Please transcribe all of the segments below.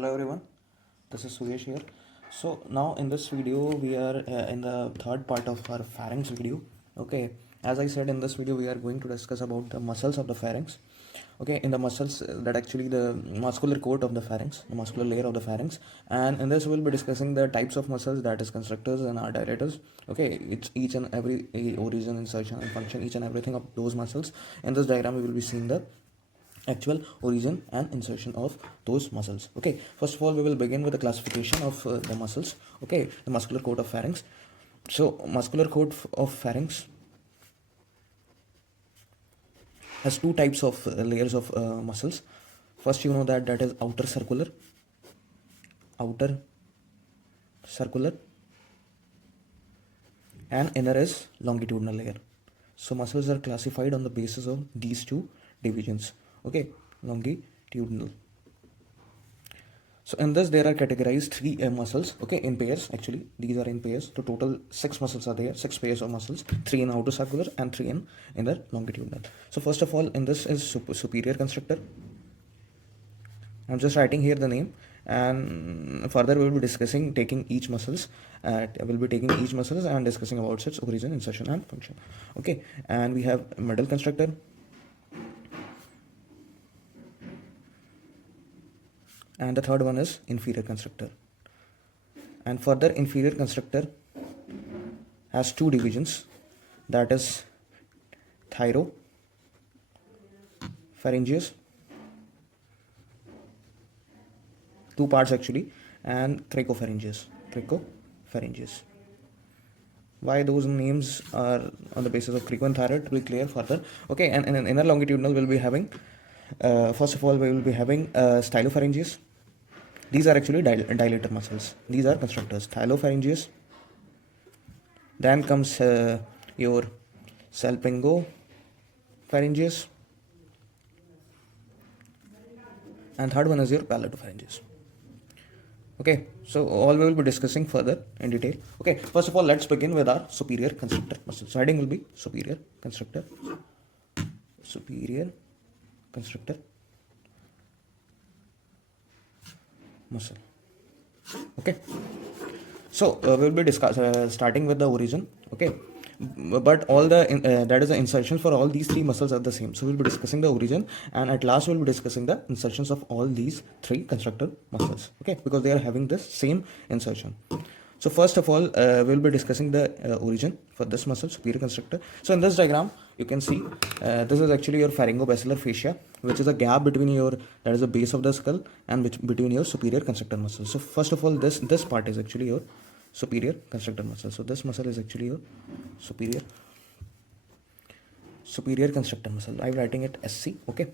Hello everyone, this is Suyesh here. So now in this video we are in the third part of our pharynx video. Okay, as I said, in this video we are going to discuss about the muscles of the pharynx. Okay, in the muscles that actually the muscular coat of the pharynx, the muscular layer of the pharynx, and in this we'll be discussing the types of muscles, that is constrictors and are dilators. Okay, it's each and every origin, insertion and function, each and everything of those muscles. In this diagram we will be seeing the actual origin and insertion of those muscles. Okay, first of all we will begin with the classification of the muscles. Okay, the muscular coat of pharynx. So muscular coat of pharynx has two types of layers of muscles. First, you know that is outer circular, and inner is longitudinal layer. So muscles are classified on the basis of these two divisions. Okay, longitudinal. So in this there are categorized three muscles. Okay, in pairs, actually these are in pairs. So total 6 muscles are there, 6 pairs of muscles, 3 in outer circular and 3 in inner longitudinal. So first of all, in this is superior constrictor. I'm just writing here the name, and further we will be discussing taking each muscles. We'll be taking each muscles and discussing about its origin, insertion and function. Okay, and we have middle constrictor, and the third one is inferior constrictor. And further, inferior constrictor has two divisions, that is thyropharyngeus, two parts actually, and cricopharyngeus. Why those names are on the basis of crico and thyroid to be clear further. Okay, and in inner longitudinal we'll be having first of all we will be having stylopharyngeus. These are actually dilator muscles. These are constrictors. Stylopharyngeus. Then comes your salpingopharyngeus. And third one is your palatopharyngeus. Okay, so all we will be discussing further in detail. Okay, first of all, let's begin with our superior constrictor muscle. So heading will be superior constrictor muscle. Okay, so we'll be starting with the origin. Okay, but all the that is the insertion for all these three muscles are the same. So we'll be discussing the origin, and at last we'll be discussing the insertions of all these three constrictor muscles. Okay, because they are having this same insertion. So first of all, we'll be discussing the origin for this muscle, superior constrictor. So in this diagram, you can see this is actually your pharyngobasilar fascia, which is a gap between your, that is the base of the skull, and between your superior constrictor muscle. So first of all, this part is actually your superior constrictor muscle. So this muscle is actually your superior constrictor muscle. I'm writing it SC. Okay,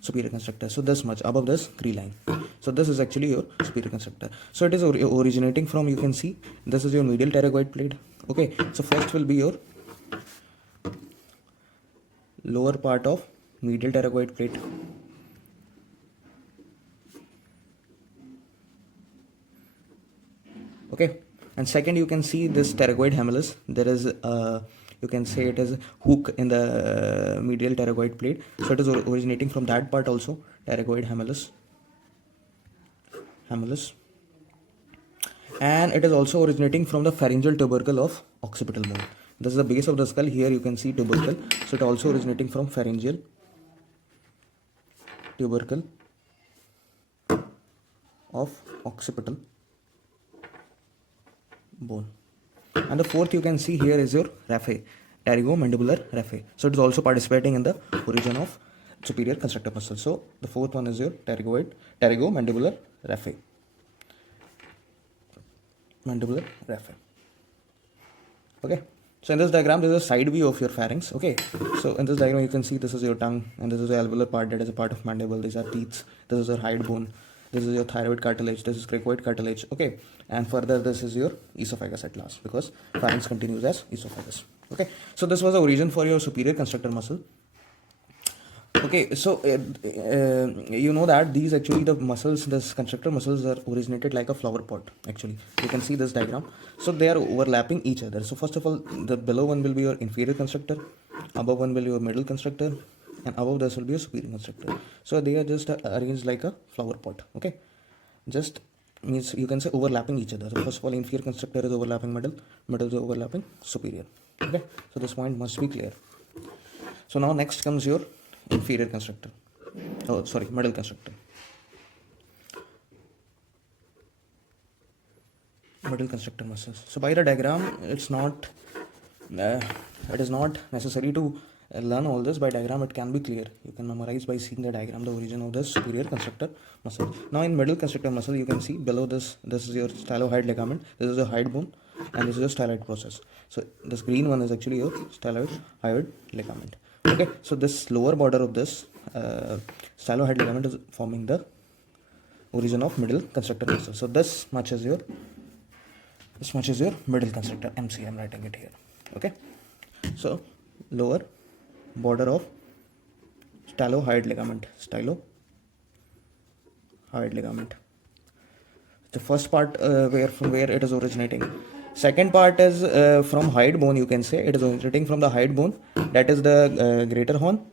superior constrictor. So this much above this tree line. So this is actually your superior constrictor. So it is originating from, you can see this is your medial pterygoid plate. Okay, so first will be your lower part of medial pterygoid plate. Okay, and second you can see this pterygoid humulus. There is you can say it is a hook in the medial pterygoid plate. So it is originating from that part also, pterygoid humulus. And it is also originating from the pharyngeal tubercle of occipital bone. This is the base of the skull. Here you can see tubercle. So it also originating from pharyngeal tubercle of occipital bone. And the fourth you can see here is your raphe, pterygomandibular raphe. So it is also participating in the origin of superior constrictor muscle. So the fourth one is your pterygomandibular raphe. Okay, so in this diagram there is a side view of your pharynx. Okay, so in this diagram you can see this is your tongue, and this is the alveolar part, that is a part of mandible. These are teeth. This is your hide bone. This is your thyroid cartilage. This is cricoid cartilage. Okay, and further this is your esophagus at last, because pharynx continues as esophagus. Okay, so this was the origin for your superior constrictor muscle. Okay, so you know that these actually the muscles, this constrictor muscles are originated like a flower pot. Actually, you can see this diagram. So they are overlapping each other. So first of all, the below one will be your inferior constrictor, above one will be your middle constrictor, and above this will be a superior constrictor. So they are just arranged like a flower pot. Okay, just means you can say overlapping each other. So first of all, inferior constructor is overlapping middle, middle is overlapping superior. Okay, so this point must be clear. So now next comes your inferior constructor. Oh, sorry, middle constructor. Middle constructor muscles. So by the diagram, it is not necessary to learn all this by diagram. It can be clear. You can memorize by seeing the diagram the origin of the superior constructor muscle. Now in middle constructor muscle, you can see below this is your stylohyoid ligament, this is your hyoid bone, and this is your styloid process. So this green one is actually your stylohyoid ligament. Okay, so this lower border of this stylohyoid ligament is forming the origin of middle constructor muscle. So this much is your middle constructor MC. I'm writing it here. Okay, so lower border of stylohyoid ligament. The first part from where it is originating. Second part is from hyoid bone. You can say it is originating from the hyoid bone. That is the greater horn.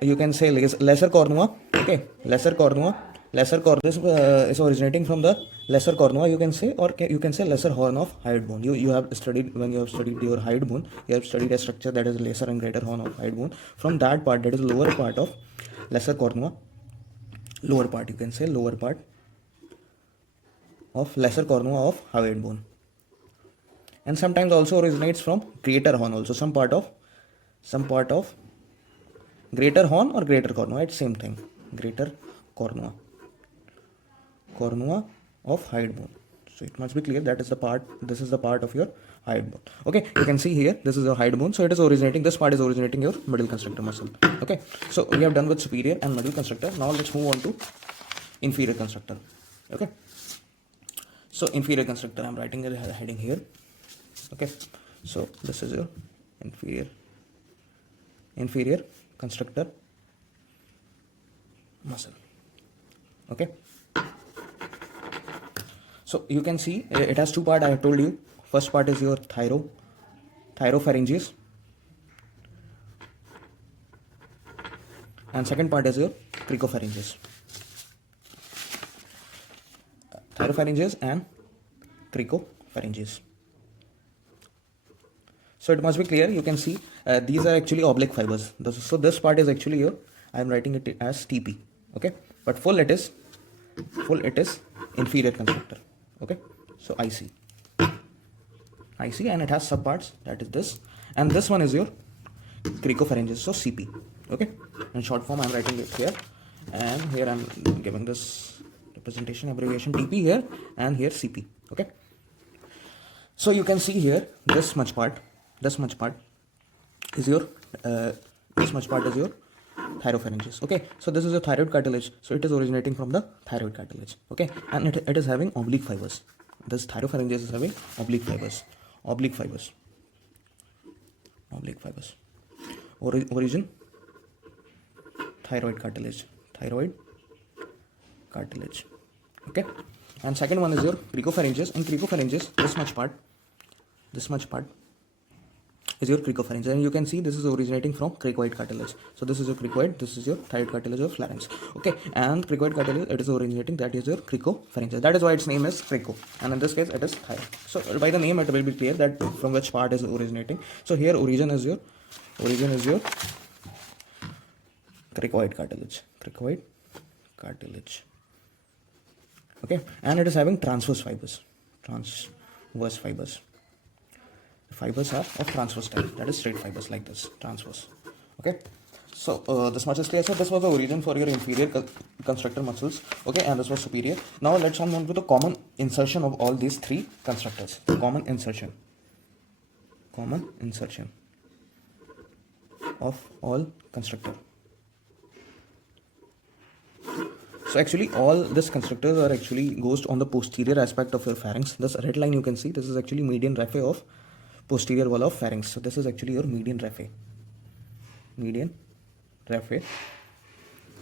You can say lesser cornua. Okay, lesser cornua. This is originating from the lesser cornua, you can say, or you can say lesser horn of hyoid bone. You have studied, when you have studied your hyoid bone, you have studied a structure that is lesser and greater horn of hyoid bone. From that part, that is lower part of lesser cornua, lower part, you can say lower part of lesser cornua of hyoid bone. And sometimes also originates from greater horn also, some part of greater horn or greater cornua, it's same thing, greater cornua of hyoid bone. So it must be clear that is the part, this is the part of your hyoid bone. Okay, you can see here, this is your hyoid bone. So it is originating, this part is originating your middle constructor muscle. Okay, so we have done with superior and middle constructor. Now let's move on to inferior constructor. Okay, so inferior constructor, I'm writing a heading here. Okay, so this is your inferior constructor muscle. Okay, so you can see it has two parts. I have told you. First part is your thyropharyngeus, and second part is your cricopharyngeus. Thyropharyngeus and cricopharyngeus. So it must be clear. You can see these are actually oblique fibers. So this part is actually your, I am writing it as TP. Okay, but full it is inferior constructor. Okay, so IC, and it has subparts, that is this, and this one is your cricopharyngeus, so CP. Okay, in short form I'm writing it here, and here I'm giving this representation abbreviation TP here, and here CP. Okay, so you can see here this much part is your thyropharyngeus. Okay, so this is a thyroid cartilage, so it is originating from the thyroid cartilage. Okay, and it is having oblique fibers. This thyropharyngeus is having oblique fibers. Origin thyroid cartilage. Okay, and second one is your cricopharyngeus. In cricopharyngeus, this much part is your cricopharyngeus, and you can see this is originating from cricoid cartilage. So this is your cricoid, this is your thyroid cartilage of pharynx. Okay, and cricoid cartilage, it is originating, that is your cricopharyngeus. That is why its name is crico, and in this case it is thyroid. So by the name it will be clear that from which part is originating. So here origin is your cricoid cartilage. Okay, and it is having transverse fibers. Fibers are of transverse type, that is straight fibers like this, transverse. Okay, so this much is clear. So this was the origin for your inferior constructor muscles. Okay, and this was superior. Now let's move on to the common insertion of all these three constructors. Common insertion of all constructor. So actually all these constructors are actually goes on the posterior aspect of your pharynx. This red line you can see, this is actually median raphe of posterior wall of pharynx. So this is actually your median raphe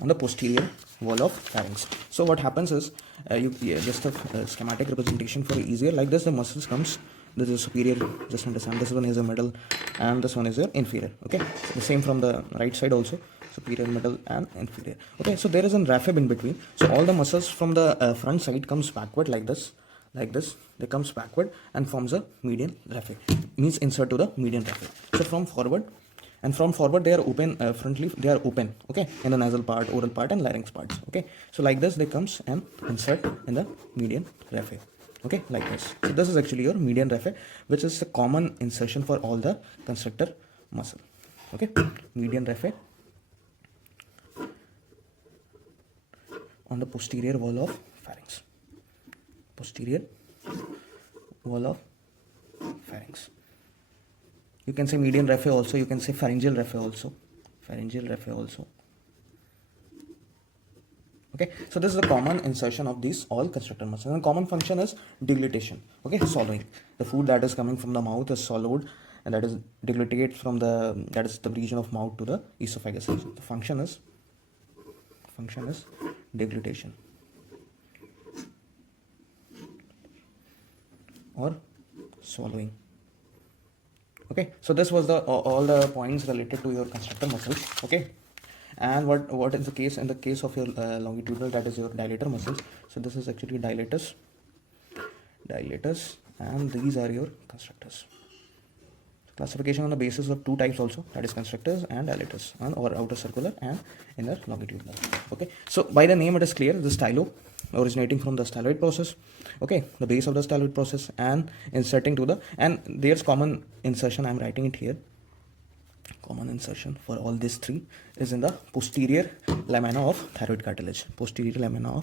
on the posterior wall of pharynx. So what happens is just a schematic representation for easier, like this the muscles comes, this is superior, just understand, this one is a middle, and this one is your inferior. Okay, so the same from the right side also. superior, middle, and inferior. Okay, so there is a raphe in between. So all the muscles from the front side comes backward like this, they comes backward and forms a median raphe, means insert to the median raphe. So from forward they are open, frontly they are open, okay, in the nasal part, oral part, and larynx parts. Okay, so like this they comes and insert in the median raphe. Okay, like this. So this is actually your median raphe, which is a common insertion for all the constrictor muscle. Okay, median raphe on the posterior wall of pharynx. Posterior wall of pharynx. You can say median raphe also, you can say pharyngeal raphe also. Pharyngeal raphe also. Okay, so this is the common insertion of these all constrictor muscles. And common function is deglutition. Okay, swallowing. The food that is coming from the mouth is swallowed, and that is deglutigates from that is the region of mouth to the esophagus. The function is deglutition or swallowing. Okay, so this was the all the points related to your constrictor muscles. Okay, and what is the case in the case of your longitudinal, that is your dilator muscles. So this is actually dilators, and these are your constrictors. Classification on the basis of two types also, that is constrictors and dilators, and or outer circular and inner longitudinal. Okay, so by the name it is clear, the stylo originating from the styloid process. Okay, the base of the styloid process and inserting to the, and there's common insertion, I'm writing it here. Common insertion for all these three is in the posterior lamina of thyroid cartilage. Posterior lamina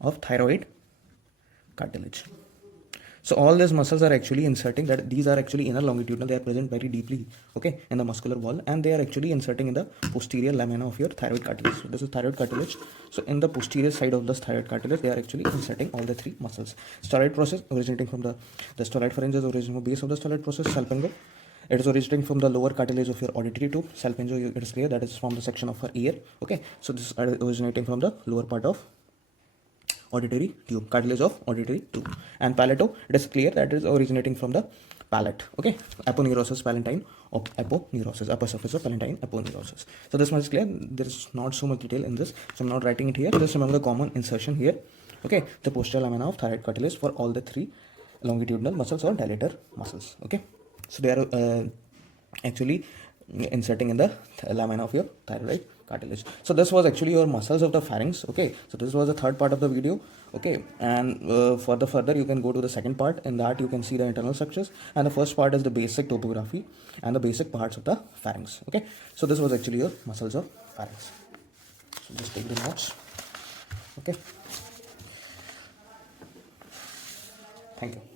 of thyroid cartilage. So all these muscles are actually inserting, that these are actually inner longitudinal, they are present very deeply, okay, in the muscular wall, and they are actually inserting in the posterior lamina of your thyroid cartilage. So this is thyroid cartilage. So in the posterior side of this thyroid cartilage, they are actually inserting all the three muscles. Styloid process originating from the styloid pharynx is originating from base of the styloid process, salpingo. It is originating from the lower cartilage of your auditory tube. Salpingo, it is clear, that is from the section of our ear. Okay, so this is originating from the lower part of auditory tube, cartilage of auditory tube. And palato, it is clear that it is originating from the palate. Okay, aponeurosis palatine or aponeurosis, upper surface of palatine aponeurosis. So this much is clear. There is not so much detail in this, so I'm not writing it here. Just remember the common insertion here. Okay, the posterior lamina of thyroid cartilage for all the three longitudinal muscles or dilator muscles. Okay, so they are actually inserting in the lamina of your thyroid cartilage. So this was actually your muscles of the pharynx. Okay, so this was the third part of the video. Okay, and for the further you can go to the second part. In that you can see the internal structures, and the first part is the basic topography and the basic parts of the pharynx. Okay, so this was actually your muscles of pharynx. So just take the notes. Okay, thank you.